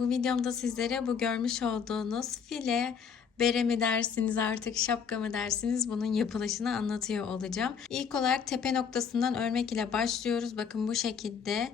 Bu videomda sizlere bu görmüş olduğunuz file bere mi dersiniz artık şapka mı dersiniz bunun yapılışını anlatıyor olacağım. İlk olarak tepe noktasından örmek ile başlıyoruz. Bakın bu şekilde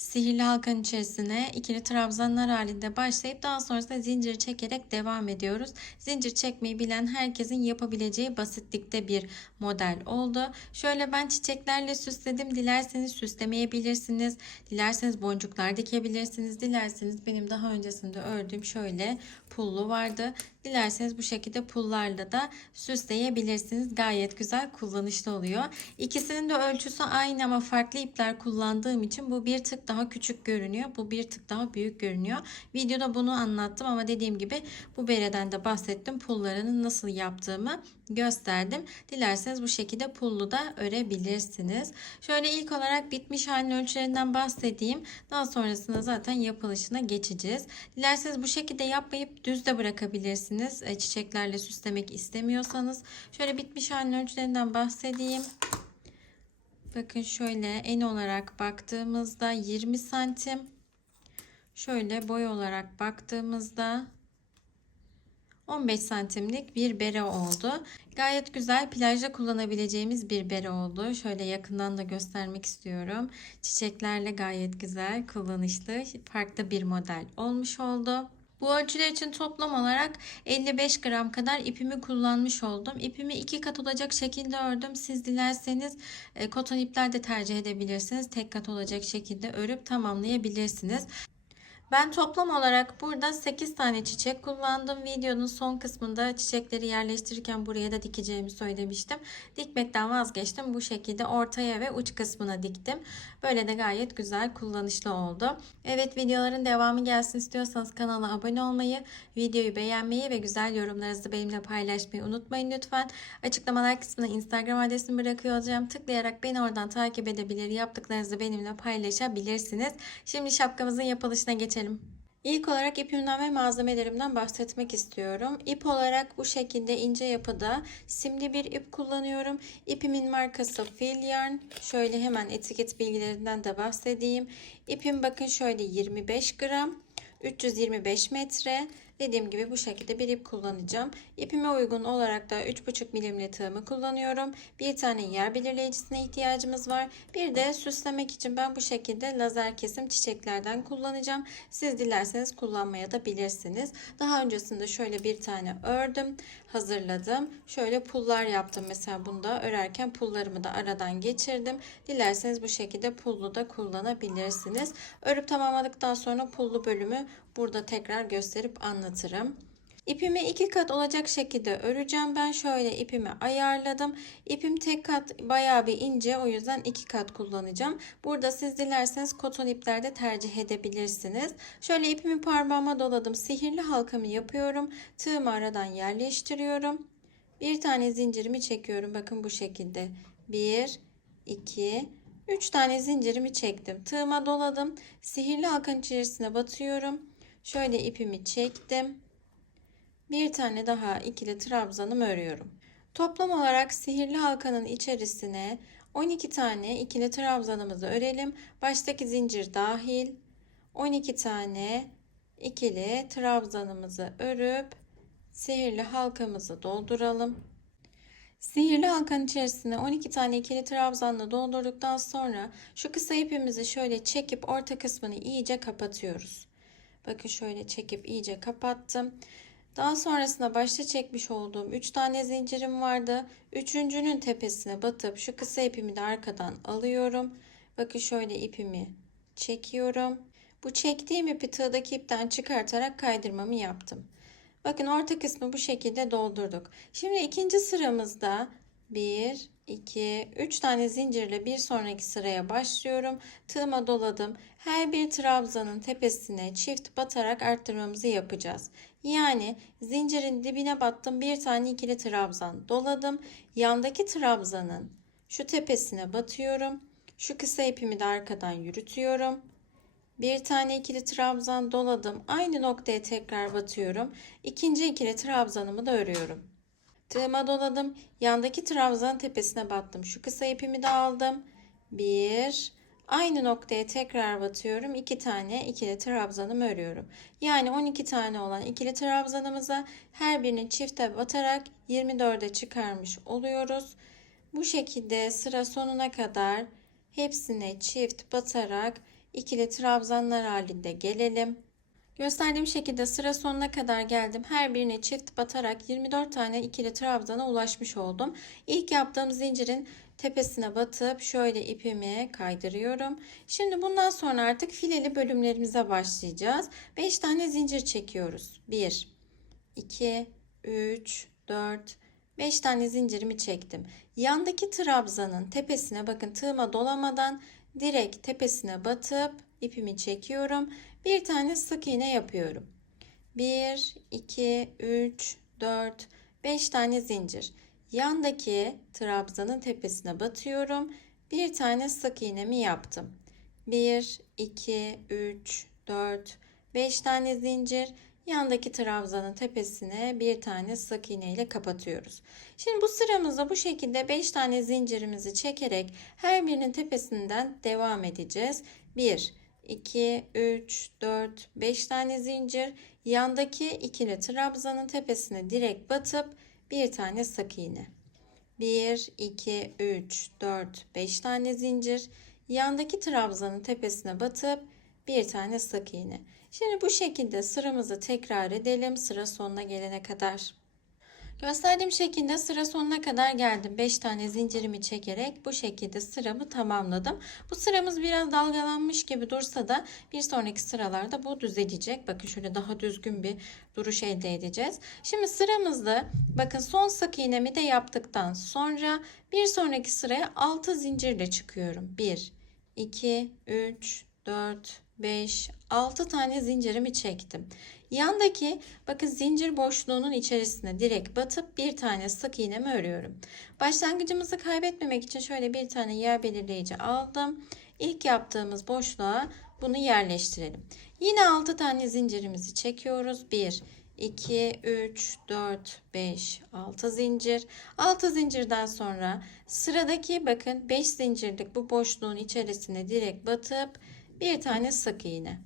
sihirli halkanın içerisine ikili trabzanlar halinde başlayıp daha sonrasında zincir çekerek devam ediyoruz. Zincir çekmeyi bilen herkesin yapabileceği basitlikte bir model oldu. Şöyle ben çiçeklerle süsledim. Dilerseniz süslemeyebilirsiniz. Dilerseniz boncuklar dikebilirsiniz. Dilerseniz benim daha öncesinde ördüğüm şöyle pullu vardı. Dilerseniz bu şekilde pullarla da süsleyebilirsiniz. Gayet güzel kullanışlı oluyor. İkisinin de ölçüsü aynı ama farklı ipler kullandığım için bu bir tık daha küçük görünüyor. Bu bir tık daha büyük görünüyor. Videoda bunu anlattım ama dediğim gibi bu bereden de bahsettim. Pullarını nasıl yaptığımı gösterdim. Dilerseniz bu şekilde pullu da örebilirsiniz. Şöyle ilk olarak bitmiş halin ölçülerinden bahsedeyim. Daha sonrasında zaten yapılışına geçeceğiz. Dilerseniz bu şekilde yapmayıp düz de bırakabilirsiniz. E, Çiçeklerle süslemek istemiyorsanız. Şöyle bitmiş halin ölçülerinden bahsedeyim. Bakın şöyle en olarak baktığımızda 20 santim. Şöyle boy olarak baktığımızda 15 santimlik bir bere oldu. Gayet güzel plajda kullanabileceğimiz bir bere oldu. Şöyle yakından da göstermek istiyorum. Çiçeklerle gayet güzel, kullanışlı, farklı bir model olmuş oldu. Bu ölçüler için toplam olarak 55 gram kadar ipimi kullanmış oldum. İpimi iki kat olacak şekilde ördüm. Siz dilerseniz e, koton ipler de tercih edebilirsiniz. Tek kat olacak şekilde örüp tamamlayabilirsiniz. Ben toplam olarak burada 8 tane çiçek kullandım. Videonun son kısmında çiçekleri yerleştirirken buraya da dikeceğimi söylemiştim. Dikmekten vazgeçtim. Bu şekilde ortaya ve uç kısmına diktim. Böyle de gayet güzel kullanışlı oldu. Evet videoların devamı gelsin istiyorsanız kanala abone olmayı, videoyu beğenmeyi ve güzel yorumlarınızı benimle paylaşmayı unutmayın lütfen. Açıklamalar kısmına Instagram adresimi bırakıyor olacağım. Tıklayarak beni oradan takip edebilir, yaptıklarınızı benimle paylaşabilirsiniz. Şimdi şapkamızın yapılışına geçelim. İlk olarak ipimden ve malzemelerimden bahsetmek istiyorum. İp olarak bu şekilde ince yapıda simli bir ip kullanıyorum. İpimin markası Fil Yarn. Şöyle hemen etiket bilgilerinden de bahsedeyim. İpim bakın şöyle 25 gram. 325 metre. Dediğim gibi bu şekilde bir ip kullanacağım. İpime uygun olarak da 3,5 milimli tığımı kullanıyorum. Bir tane yer belirleyicisine ihtiyacımız var. Bir de süslemek için ben bu şekilde lazer kesim çiçeklerden kullanacağım. Siz dilerseniz kullanmaya da bilirsiniz. Daha öncesinde şöyle bir tane ördüm. Hazırladım. Şöyle pullar yaptım. Mesela bunda örerken pullarımı da aradan geçirdim. Dilerseniz bu şekilde pullu da kullanabilirsiniz. Örüp tamamladıktan sonra pullu bölümü burada tekrar gösterip anlatırım. İpimi iki kat olacak şekilde öreceğim. Ben şöyle ipimi ayarladım. İpim tek kat bayağı bir ince o yüzden iki kat kullanacağım. Burada siz dilerseniz koton iplerde tercih edebilirsiniz. Şöyle ipimi parmağıma doladım. Sihirli halkamı yapıyorum. Tığımı aradan yerleştiriyorum. Bir tane zincirimi çekiyorum. Bakın bu şekilde. Bir, iki, üç tane zincirimi çektim. Tığıma doladım. Sihirli halkanın içerisine batıyorum. Şöyle ipimi çektim. Bir tane daha ikili trabzanım örüyorum. Toplam olarak sihirli halkanın içerisine 12 tane ikili trabzanımızı örelim. Baştaki zincir dahil 12 tane ikili trabzanımızı örüp sihirli halkamızı dolduralım. Sihirli halkanın içerisine 12 tane ikili trabzanla doldurduktan sonra şu kısa ipimizi şöyle çekip orta kısmını iyice kapatıyoruz. Bakın şöyle çekip iyice kapattım. Daha sonrasında başta çekmiş olduğum 3 tane zincirim vardı. Üçüncünün tepesine batıp şu kısa ipimi de arkadan alıyorum. Bakın şöyle ipimi çekiyorum. Bu çektiğim ipi tığdaki ipten çıkartarak kaydırmamı yaptım. Bakın orta kısmı bu şekilde doldurduk. Şimdi ikinci sıramızda 1, 2, 3 tane zincirle bir sonraki sıraya başlıyorum. Tığıma doladım. Her bir trabzanın tepesine çift batarak arttırmamızı yapacağız. Yani zincirin dibine battım. Bir tane ikili trabzan doladım. Yandaki trabzanın şu tepesine batıyorum. Şu kısa ipimi de arkadan yürütüyorum. Bir tane ikili trabzan doladım. Aynı noktaya tekrar batıyorum. İkinci ikili trabzanımı da örüyorum. Tığıma doladım. Yandaki trabzanın tepesine battım. Şu kısa ipimi de aldım. Bir, Aynı noktaya tekrar batıyorum. 2 tane ikili trabzanımı örüyorum. Yani 12 tane olan ikili trabzanımıza her birini çifte batarak 24'e çıkarmış oluyoruz. Bu şekilde sıra sonuna kadar hepsine çift batarak ikili trabzanlar halinde gelelim. Gösterdiğim şekilde sıra sonuna kadar geldim. Her birine çift batarak 24 tane ikili trabzana ulaşmış oldum. İlk yaptığım zincirin tepesine batıp şöyle ipimi kaydırıyorum. Şimdi bundan sonra artık fileli bölümlerimize başlayacağız. 5 tane zincir çekiyoruz. 1 2 3 4 5 tane zincirimi çektim. Yandaki trabzanın tepesine bakın tığıma dolamadan direkt tepesine batıp ipimi çekiyorum. Bir tane sık iğne yapıyorum. 1 2 3 4 5 tane zincir. Yandaki trabzanın tepesine batıyorum. Bir tane sık iğnemi yaptım. 1 2 3 4 5 tane zincir. Yandaki trabzanın tepesine bir tane sık iğne ile kapatıyoruz. Şimdi bu sıramızda bu şekilde 5 tane zincirimizi çekerek her birinin tepesinden devam edeceğiz. 1 2 3 4 5 tane zincir. Yandaki ikili trabzanın tepesine direkt batıp bir tane sık iğne. 1 2 3 4 5 tane zincir. Yandaki trabzanın tepesine batıp bir tane sık iğne. Şimdi bu şekilde sıramızı tekrar edelim sıra sonuna gelene kadar. Gösterdiğim şekilde sıra sonuna kadar geldim. 5 tane zincirimi çekerek bu şekilde sıramı tamamladım. Bu sıramız biraz dalgalanmış gibi dursa da bir sonraki sıralarda bu düzelecek. Bakın şöyle daha düzgün bir duruş elde edeceğiz. Şimdi sıramızda bakın son sık iğnemi de yaptıktan sonra bir sonraki sıraya 6 zincirle çıkıyorum. 1 2 3 4 5 6 tane zincirimi çektim. Yandaki bakın zincir boşluğunun içerisine direkt batıp bir tane sık iğnemi örüyorum. Başlangıcımızı kaybetmemek için şöyle bir tane yer belirleyici aldım. İlk yaptığımız boşluğa bunu yerleştirelim. Yine 6 tane zincirimizi çekiyoruz. 1 2 3 4 5 6 zincir. 6 zincirden sonra sıradaki bakın 5 zincirlik bu boşluğun içerisine direkt batıp bir tane sık iğne.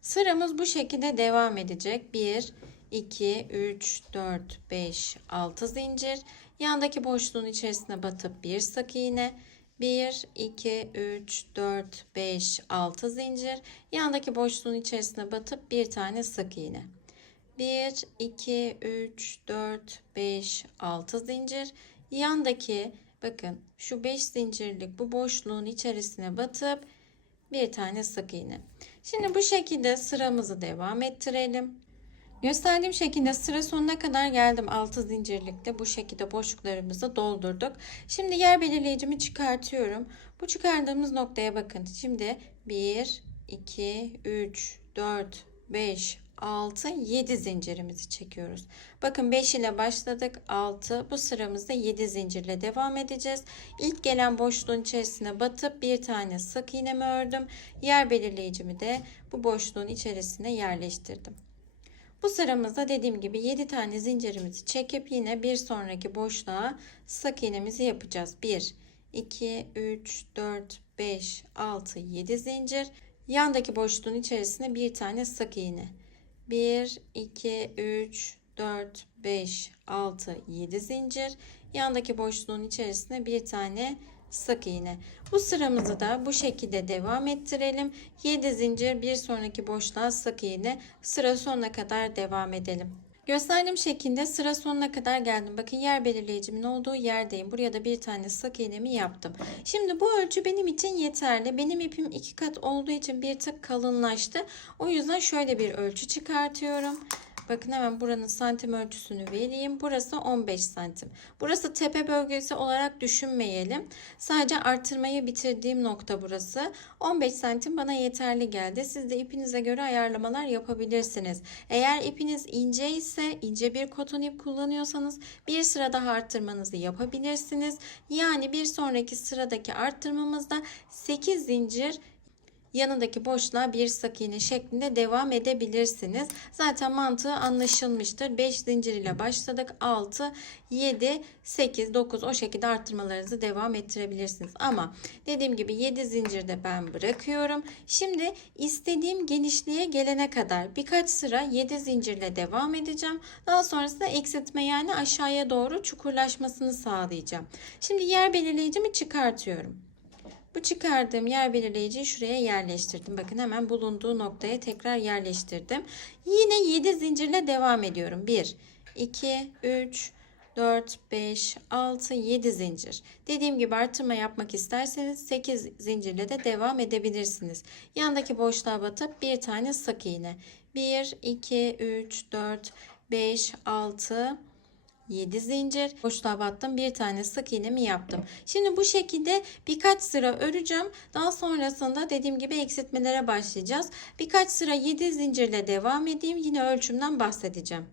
Sıramız bu şekilde devam edecek. 1, 2, 3, 4, 5, 6 zincir. Yandaki boşluğun içerisine batıp bir sık iğne. 1, 2, 3, 4, 5, 6 zincir. Yandaki boşluğun içerisine batıp bir tane sık iğne. 1, 2, 3, 4, 5, 6 zincir. Yandaki bakın şu 5 zincirlik bu boşluğun içerisine batıp bir tane sık iğne. Şimdi bu şekilde sıramızı devam ettirelim. Gösterdiğim şekilde sıra sonuna kadar geldim. 6 zincirlikte bu şekilde boşluklarımızı doldurduk. Şimdi yer belirleyicimi çıkartıyorum. Bu çıkardığımız noktaya bakın. Şimdi 1, 2, 3, 4, 5, 6, 7 zincirimizi çekiyoruz. Bakın 5 ile başladık. 6. Bu sıramızda 7 zincirle devam edeceğiz. İlk gelen boşluğun içerisine batıp bir tane sık iğnemi ördüm. Yer belirleyicimi de bu boşluğun içerisine yerleştirdim. Bu sıramızda dediğim gibi 7 tane zincirimizi çekip yine bir sonraki boşluğa sık iğnemizi yapacağız. 1, 2, 3, 4, 5, 6, 7 zincir. Yandaki boşluğun içerisine bir tane sık iğne. 1, 2, 3, 4, 5, 6, 7 zincir. Yandaki boşluğun içerisine bir tane sık iğne. Bu sıramızı da bu şekilde devam ettirelim. 7 zincir bir sonraki boşluğa sık iğne. Sıra sonuna kadar devam edelim. Gösterdiğim şekilde sıra sonuna kadar geldim. Bakın yer belirleyicimin olduğu yerdeyim. Buraya da bir tane sık iğnemi yaptım. Şimdi bu ölçü benim için yeterli. Benim ipim iki kat olduğu için bir tık kalınlaştı. O yüzden şöyle bir ölçü çıkartıyorum. Bakın hemen buranın santim ölçüsünü vereyim. Burası 15 santim. Burası tepe bölgesi olarak düşünmeyelim. Sadece artırmayı bitirdiğim nokta burası. 15 santim bana yeterli geldi. Siz de ipinize göre ayarlamalar yapabilirsiniz. Eğer ipiniz ince ise ince bir koton ip kullanıyorsanız bir sıra daha arttırmanızı yapabilirsiniz. Yani bir sonraki sıradaki arttırmamızda 8 zincir yanındaki boşluğa bir sık iğne şeklinde devam edebilirsiniz. Zaten mantığı anlaşılmıştır. 5 zincir ile başladık. 6, 7, 8, 9 o şekilde arttırmalarınızı devam ettirebilirsiniz. Ama dediğim gibi 7 zincirde ben bırakıyorum. Şimdi istediğim genişliğe gelene kadar birkaç sıra 7 zincirle devam edeceğim. Daha sonrasında eksiltme yani aşağıya doğru çukurlaşmasını sağlayacağım. Şimdi yer belirleyicimi çıkartıyorum. Bu çıkardığım yer belirleyiciyi şuraya yerleştirdim. Bakın hemen bulunduğu noktaya tekrar yerleştirdim. Yine 7 zincirle devam ediyorum. 1, 2, 3, 4, 5, 6, 7 zincir. Dediğim gibi artırma yapmak isterseniz 8 zincirle de devam edebilirsiniz. Yandaki boşluğa batıp bir tane sık iğne. 1, 2, 3, 4, 5, 6, 7 zincir boşluğa battım bir tane sık iğnemi yaptım şimdi bu şekilde birkaç sıra öreceğim daha sonrasında dediğim gibi eksiltmelere başlayacağız birkaç sıra 7 zincirle devam edeyim yine ölçümden bahsedeceğim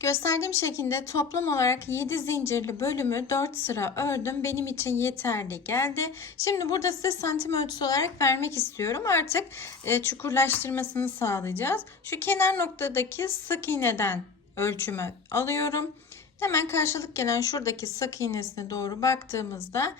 Gösterdiğim şekilde toplam olarak 7 zincirli bölümü 4 sıra ördüm. Benim için yeterli geldi. Şimdi burada size santim ölçüsü olarak vermek istiyorum. Artık e, çukurlaştırmasını sağlayacağız. Şu kenar noktadaki sık iğneden ölçümü alıyorum. Hemen karşılık gelen şuradaki sık iğnesine doğru baktığımızda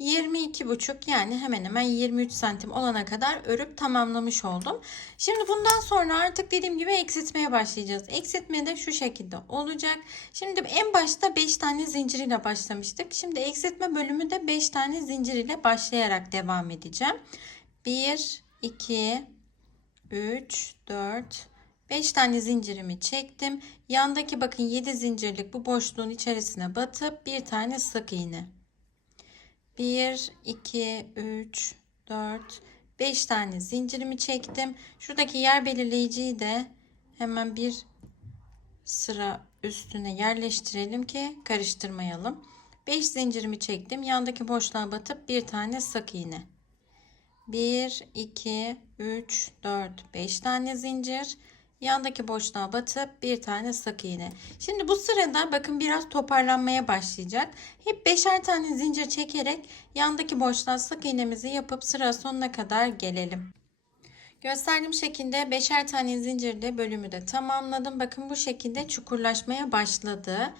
22,5 yani hemen hemen 23 santim olana kadar örüp tamamlamış oldum. Şimdi bundan sonra artık dediğim gibi eksiltmeye başlayacağız. Eksiltme de şu şekilde olacak. Şimdi en başta 5 tane zincir ile başlamıştık. Şimdi eksiltme bölümü de 5 tane zincir ile başlayarak devam edeceğim. 1, 2, 3, 4, 5 tane zincirimi çektim. Yandaki bakın 7 zincirlik bu boşluğun içerisine batıp bir tane sık iğne. 1, 2, 3, 4, 5 tane zincirimi çektim. Şuradaki yer belirleyiciyi de hemen bir sıra üstüne yerleştirelim ki karıştırmayalım. 5 zincirimi çektim. Yandaki boşluğa batıp bir tane sık iğne. 1, 2, 3, 4, 5 tane zincir. Yandaki boşluğa batıp bir tane sık iğne. Şimdi bu sırada bakın biraz toparlanmaya başlayacak. Hep beşer tane zincir çekerek yandaki boşluğa sık iğnemizi yapıp sıra sonuna kadar gelelim. Gösterdiğim şekilde beşer tane zincirle bölümü de tamamladım. Bakın bu şekilde çukurlaşmaya başladı.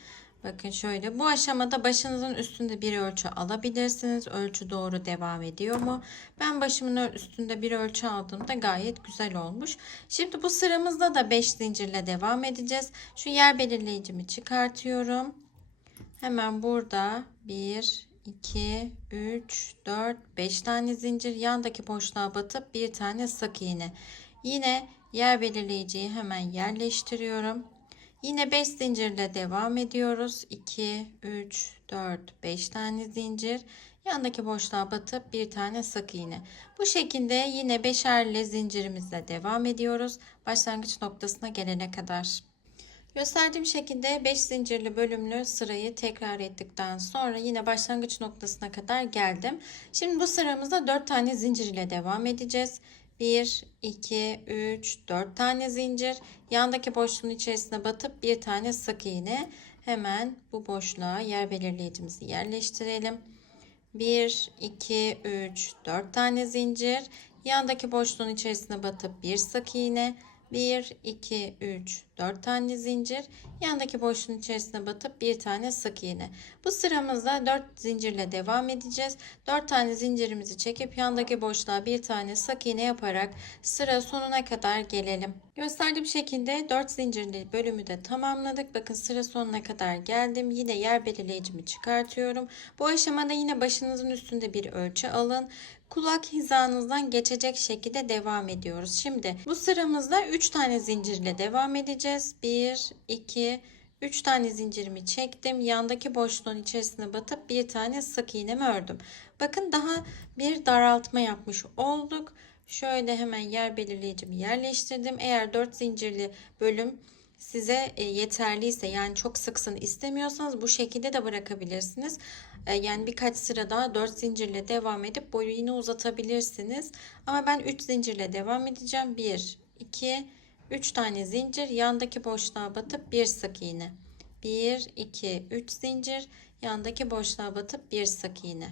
Bakın şöyle bu aşamada başınızın üstünde bir ölçü alabilirsiniz. Ölçü doğru devam ediyor mu? Ben başımın üstünde bir ölçü aldığımda gayet güzel olmuş. Şimdi bu sıramızda da 5 zincirle devam edeceğiz. Şu yer belirleyicimi çıkartıyorum. Hemen burada 1, 2, 3, 4, 5 tane zincir yandaki boşluğa batıp bir tane sık iğne. Yine yer belirleyiciyi hemen yerleştiriyorum. Yine 5 zincirle devam ediyoruz. 2, 3, 4, 5 tane zincir. Yandaki boşluğa batıp bir tane sık iğne. Bu şekilde yine beşerli zincirimizle devam ediyoruz. Başlangıç noktasına gelene kadar. Gösterdiğim şekilde 5 zincirli bölümlü sırayı tekrar ettikten sonra yine başlangıç noktasına kadar geldim. Şimdi bu sıramızda 4 tane zincir ile devam edeceğiz. 1, 2, 3, 4 tane zincir. Yandaki boşluğun içerisine batıp bir tane sık iğne. Hemen bu boşluğa yer belirleyicimizi yerleştirelim. 1, 2, 3, 4 tane zincir. Yandaki boşluğun içerisine batıp bir sık iğne. 1, 2, 3, 4 tane zincir. Yandaki boşluğun içerisine batıp bir tane sık iğne. Bu sıramızda 4 zincirle devam edeceğiz. 4 tane zincirimizi çekip yandaki boşluğa bir tane sık iğne yaparak sıra sonuna kadar gelelim. Gösterdiğim şekilde 4 zincirli bölümü de tamamladık. Bakın sıra sonuna kadar geldim. Yine yer belirleyicimi çıkartıyorum. Bu aşamada yine başınızın üstünde bir ölçü alın kulak hizanızdan geçecek şekilde devam ediyoruz. Şimdi bu sıramızda 3 tane zincirle devam edeceğiz. 1, 2, 3 tane zincirimi çektim. Yandaki boşluğun içerisine batıp bir tane sık iğnemi ördüm. Bakın daha bir daraltma yapmış olduk. Şöyle hemen yer belirleyicimi yerleştirdim. Eğer 4 zincirli bölüm size e, yeterliyse yani çok sıksın istemiyorsanız bu şekilde de bırakabilirsiniz. E, yani birkaç sıra daha 4 zincirle devam edip boyu yine uzatabilirsiniz. Ama ben 3 zincirle devam edeceğim. 1, 2, 3 tane zincir yandaki boşluğa batıp bir sık iğne. 1, 2, 3 zincir yandaki boşluğa batıp bir sık iğne.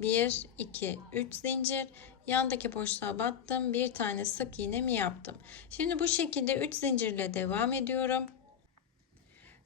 1, 2, 3 zincir Yandaki boşluğa battım. Bir tane sık iğnemi yaptım. Şimdi bu şekilde 3 zincirle devam ediyorum.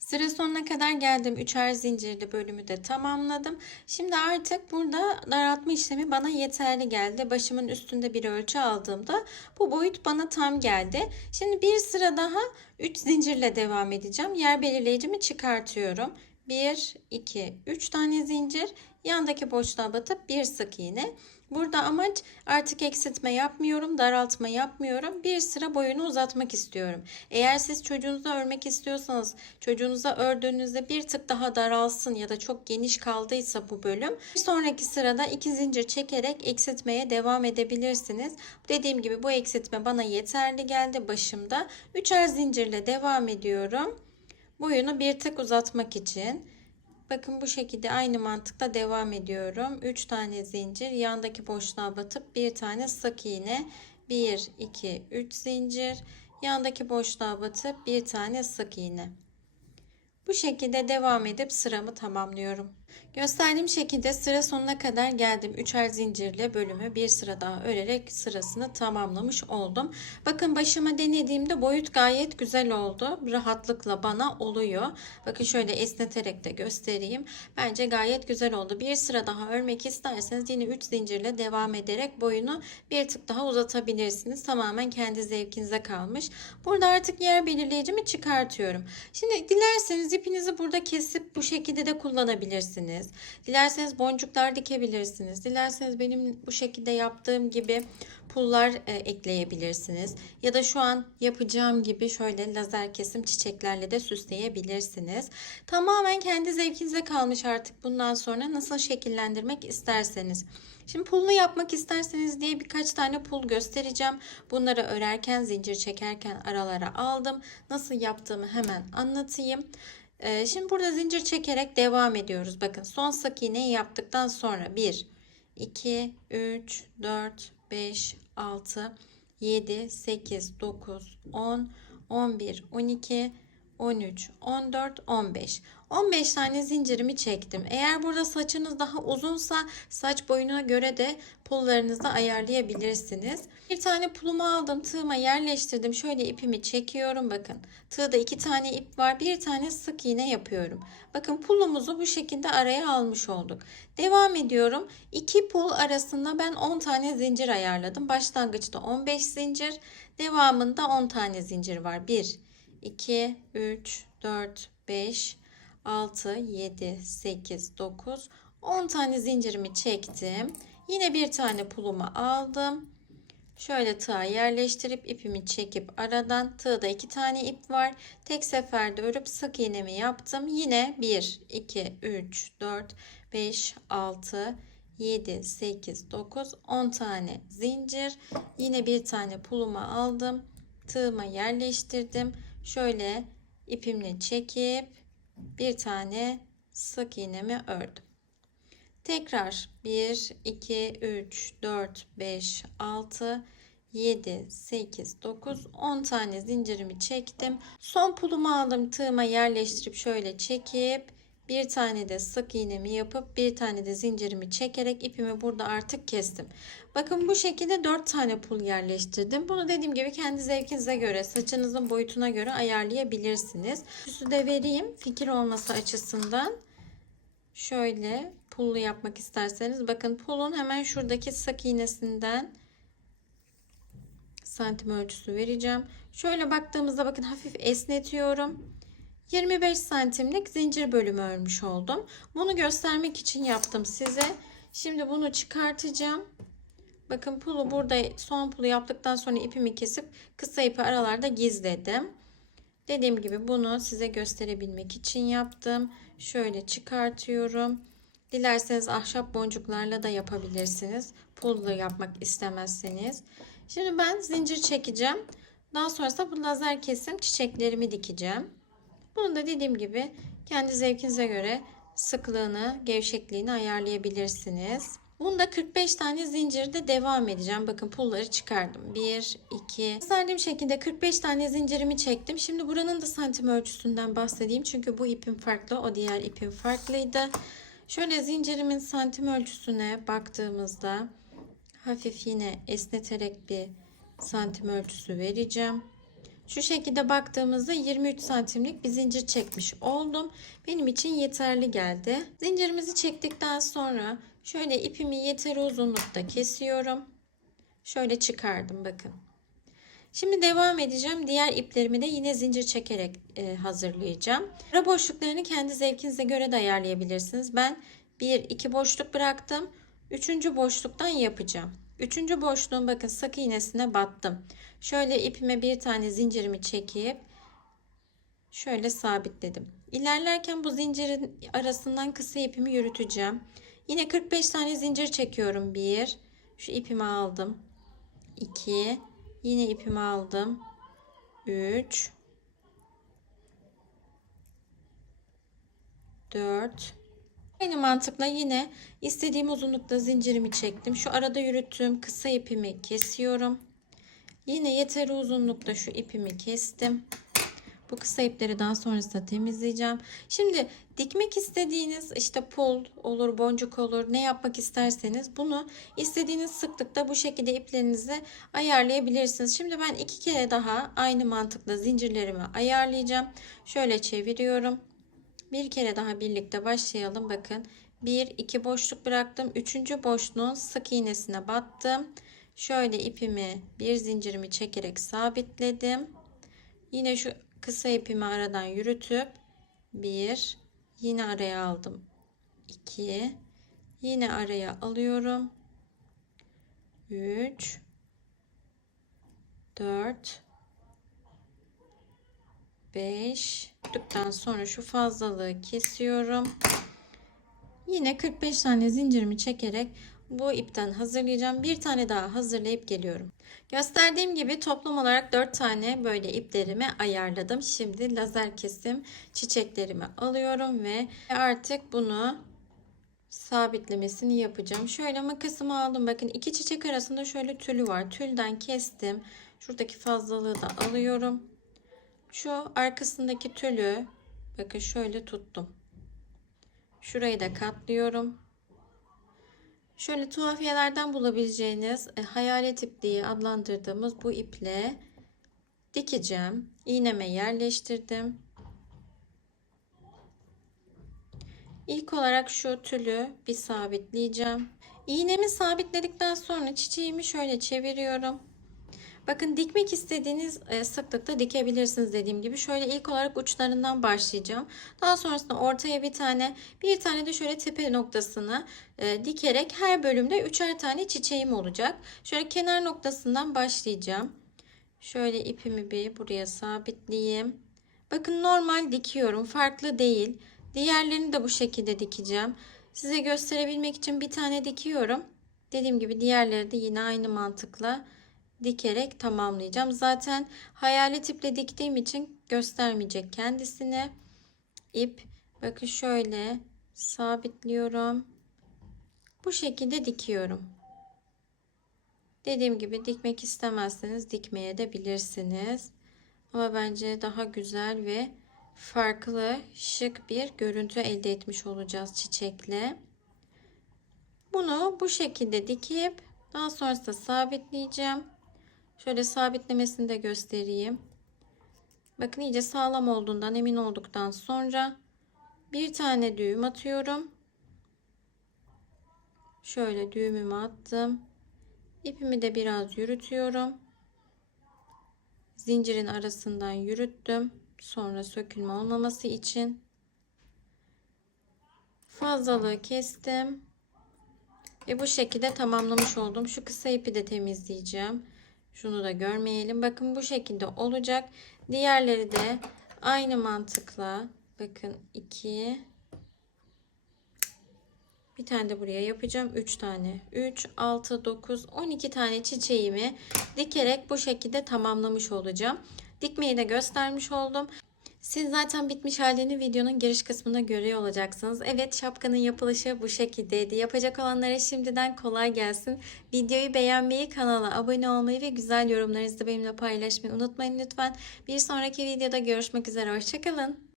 Sıra sonuna kadar geldim. Üçer zincirli bölümü de tamamladım. Şimdi artık burada daraltma işlemi bana yeterli geldi. Başımın üstünde bir ölçü aldığımda bu boyut bana tam geldi. Şimdi bir sıra daha 3 zincirle devam edeceğim. Yer belirleyicimi çıkartıyorum. 1, 2, 3 tane zincir. Yandaki boşluğa batıp bir sık iğne. Burada amaç artık eksiltme yapmıyorum, daraltma yapmıyorum. Bir sıra boyunu uzatmak istiyorum. Eğer siz çocuğunuza örmek istiyorsanız, çocuğunuza ördüğünüzde bir tık daha daralsın ya da çok geniş kaldıysa bu bölüm, bir sonraki sırada iki zincir çekerek eksiltmeye devam edebilirsiniz. Dediğim gibi bu eksiltme bana yeterli geldi başımda. Üçer zincirle devam ediyorum. Boyunu bir tık uzatmak için. Bakın bu şekilde aynı mantıkla devam ediyorum. 3 tane zincir yandaki boşluğa batıp bir tane sık iğne 1 2 3 zincir yandaki boşluğa batıp bir tane sık iğne. Bu şekilde devam edip sıramı tamamlıyorum. Gösterdiğim şekilde sıra sonuna kadar geldim. Üçer zincirle bölümü bir sıra daha örerek sırasını tamamlamış oldum. Bakın başıma denediğimde boyut gayet güzel oldu. Rahatlıkla bana oluyor. Bakın şöyle esneterek de göstereyim. Bence gayet güzel oldu. Bir sıra daha örmek isterseniz yine 3 zincirle devam ederek boyunu bir tık daha uzatabilirsiniz. Tamamen kendi zevkinize kalmış. Burada artık yer belirleyicimi çıkartıyorum. Şimdi dilerseniz ipinizi burada kesip bu şekilde de kullanabilirsiniz. Dilerseniz boncuklar dikebilirsiniz. Dilerseniz benim bu şekilde yaptığım gibi pullar e, ekleyebilirsiniz. Ya da şu an yapacağım gibi şöyle lazer kesim çiçeklerle de süsleyebilirsiniz. Tamamen kendi zevkinize kalmış artık bundan sonra nasıl şekillendirmek isterseniz. Şimdi pullu yapmak isterseniz diye birkaç tane pul göstereceğim. Bunları örerken, zincir çekerken aralara aldım. Nasıl yaptığımı hemen anlatayım. Ee, şimdi burada zincir çekerek devam ediyoruz. Bakın son sık iğneyi yaptıktan sonra 1, 2, 3, 4, 5, 6, 7, 8, 9, 10, 11, 12, 13, 14, 15. 15 tane zincirimi çektim. Eğer burada saçınız daha uzunsa saç boyuna göre de pullarınızı ayarlayabilirsiniz. Bir tane pulumu aldım, tığıma yerleştirdim. Şöyle ipimi çekiyorum bakın. Tığda iki tane ip var. Bir tane sık iğne yapıyorum. Bakın pulumuzu bu şekilde araya almış olduk. Devam ediyorum. İki pul arasında ben 10 tane zincir ayarladım. Başlangıçta 15 zincir, devamında 10 tane zincir var. 1 2 3 4 5 6 7 8 9 10 tane zincirimi çektim. Yine bir tane pulumu aldım. Şöyle tığa yerleştirip ipimi çekip aradan tığda iki tane ip var. Tek seferde örüp sık iğnemi yaptım. Yine 1, 2, 3, 4, 5, 6, 7, 8, 9, 10 tane zincir. Yine bir tane pulumu aldım. Tığıma yerleştirdim. Şöyle ipimle çekip bir tane sık iğnemi ördüm. Tekrar 1, 2, 3, 4, 5, 6, 7, 8, 9, 10 tane zincirimi çektim. Son pulumu aldım tığıma yerleştirip şöyle çekip bir tane de sık iğnemi yapıp bir tane de zincirimi çekerek ipimi burada artık kestim. Bakın bu şekilde 4 tane pul yerleştirdim. Bunu dediğim gibi kendi zevkinize göre, saçınızın boyutuna göre ayarlayabilirsiniz. Süsü de vereyim fikir olması açısından. Şöyle pullu yapmak isterseniz bakın pulun hemen şuradaki sık iğnesinden santim ölçüsü vereceğim. Şöyle baktığımızda bakın hafif esnetiyorum. 25 santimlik zincir bölümü örmüş oldum. Bunu göstermek için yaptım size. Şimdi bunu çıkartacağım. Bakın pulu burada son pulu yaptıktan sonra ipimi kesip kısa ipi aralarda gizledim. Dediğim gibi bunu size gösterebilmek için yaptım. Şöyle çıkartıyorum. Dilerseniz ahşap boncuklarla da yapabilirsiniz. Pullu yapmak istemezseniz. Şimdi ben zincir çekeceğim. Daha sonrasında bu lazer kesim çiçeklerimi dikeceğim. Bunu da dediğim gibi kendi zevkinize göre sıklığını, gevşekliğini ayarlayabilirsiniz. Bunda 45 tane zincirde devam edeceğim. Bakın pulları çıkardım. 1, 2. Gösterdiğim şekilde 45 tane zincirimi çektim. Şimdi buranın da santim ölçüsünden bahsedeyim. Çünkü bu ipim farklı. O diğer ipim farklıydı. Şöyle zincirimin santim ölçüsüne baktığımızda hafif yine esneterek bir santim ölçüsü vereceğim. Şu şekilde baktığımızda 23 santimlik bir zincir çekmiş oldum. Benim için yeterli geldi. Zincirimizi çektikten sonra şöyle ipimi yeteri uzunlukta kesiyorum. Şöyle çıkardım bakın. Şimdi devam edeceğim. Diğer iplerimi de yine zincir çekerek e, hazırlayacağım. Ara boşluklarını kendi zevkinize göre de ayarlayabilirsiniz. Ben 1 2 boşluk bıraktım. Üçüncü boşluktan yapacağım. Üçüncü boşluğun bakın sık iğnesine battım. Şöyle ipime bir tane zincirimi çekip şöyle sabitledim. İlerlerken bu zincirin arasından kısa ipimi yürüteceğim. Yine 45 tane zincir çekiyorum. 1 şu ipimi aldım. 2 yine ipimi aldım. 3 4 Aynı mantıkla yine istediğim uzunlukta zincirimi çektim. Şu arada yürüttüğüm kısa ipimi kesiyorum. Yine yeteri uzunlukta şu ipimi kestim. Bu kısa ipleri daha sonrasında temizleyeceğim. Şimdi dikmek istediğiniz işte pul olur, boncuk olur, ne yapmak isterseniz bunu istediğiniz sıklıkta bu şekilde iplerinizi ayarlayabilirsiniz. Şimdi ben iki kere daha aynı mantıkla zincirlerimi ayarlayacağım. Şöyle çeviriyorum. Bir kere daha birlikte başlayalım. Bakın 1 2 boşluk bıraktım. Üçüncü boşluğun sık iğnesine battım. Şöyle ipimi bir zincirimi çekerek sabitledim. Yine şu kısa ipimi aradan yürütüp 1 yine araya aldım. 2 yine araya alıyorum. 3 4 5 tuttuktan sonra şu fazlalığı kesiyorum. Yine 45 tane zincirimi çekerek bu ipten hazırlayacağım. Bir tane daha hazırlayıp geliyorum. Gösterdiğim gibi toplam olarak 4 tane böyle iplerimi ayarladım. Şimdi lazer kesim çiçeklerimi alıyorum ve artık bunu sabitlemesini yapacağım. Şöyle makasımı aldım. Bakın iki çiçek arasında şöyle tülü var. Tülden kestim. Şuradaki fazlalığı da alıyorum. Şu arkasındaki tülü bakın şöyle tuttum. Şurayı da katlıyorum. Şöyle tuhafiyelerden bulabileceğiniz e, hayalet ip diye adlandırdığımız bu iple dikeceğim. İğneme yerleştirdim. İlk olarak şu tülü bir sabitleyeceğim. İğnemi sabitledikten sonra çiçeğimi şöyle çeviriyorum. Bakın dikmek istediğiniz e, sıklıkta dikebilirsiniz dediğim gibi. Şöyle ilk olarak uçlarından başlayacağım. Daha sonrasında ortaya bir tane, bir tane de şöyle tepe noktasını e, dikerek her bölümde üçer tane çiçeğim olacak. Şöyle kenar noktasından başlayacağım. Şöyle ipimi bir buraya sabitleyeyim. Bakın normal dikiyorum. Farklı değil. Diğerlerini de bu şekilde dikeceğim. Size gösterebilmek için bir tane dikiyorum. Dediğim gibi diğerleri de yine aynı mantıkla dikerek tamamlayacağım. Zaten hayalet iple diktiğim için göstermeyecek kendisini. İp bakın şöyle sabitliyorum. Bu şekilde dikiyorum. Dediğim gibi dikmek istemezseniz dikmeye de bilirsiniz. Ama bence daha güzel ve farklı şık bir görüntü elde etmiş olacağız çiçekle. Bunu bu şekilde dikip daha sonrasında sabitleyeceğim. Şöyle sabitlemesini de göstereyim. Bakın iyice sağlam olduğundan emin olduktan sonra bir tane düğüm atıyorum. Şöyle düğümümü attım. İpimi de biraz yürütüyorum. Zincirin arasından yürüttüm. Sonra sökülme olmaması için fazlalığı kestim. Ve bu şekilde tamamlamış oldum. Şu kısa ipi de temizleyeceğim. Şunu da görmeyelim. Bakın bu şekilde olacak. Diğerleri de aynı mantıkla. Bakın 2 bir tane de buraya yapacağım. 3 tane. 3, 6, 9, 12 tane çiçeğimi dikerek bu şekilde tamamlamış olacağım. Dikmeyi de göstermiş oldum. Siz zaten bitmiş halini videonun giriş kısmında görüyor olacaksınız. Evet şapkanın yapılışı bu şekildeydi. Yapacak olanlara şimdiden kolay gelsin. Videoyu beğenmeyi, kanala abone olmayı ve güzel yorumlarınızı benimle paylaşmayı unutmayın lütfen. Bir sonraki videoda görüşmek üzere. Hoşçakalın.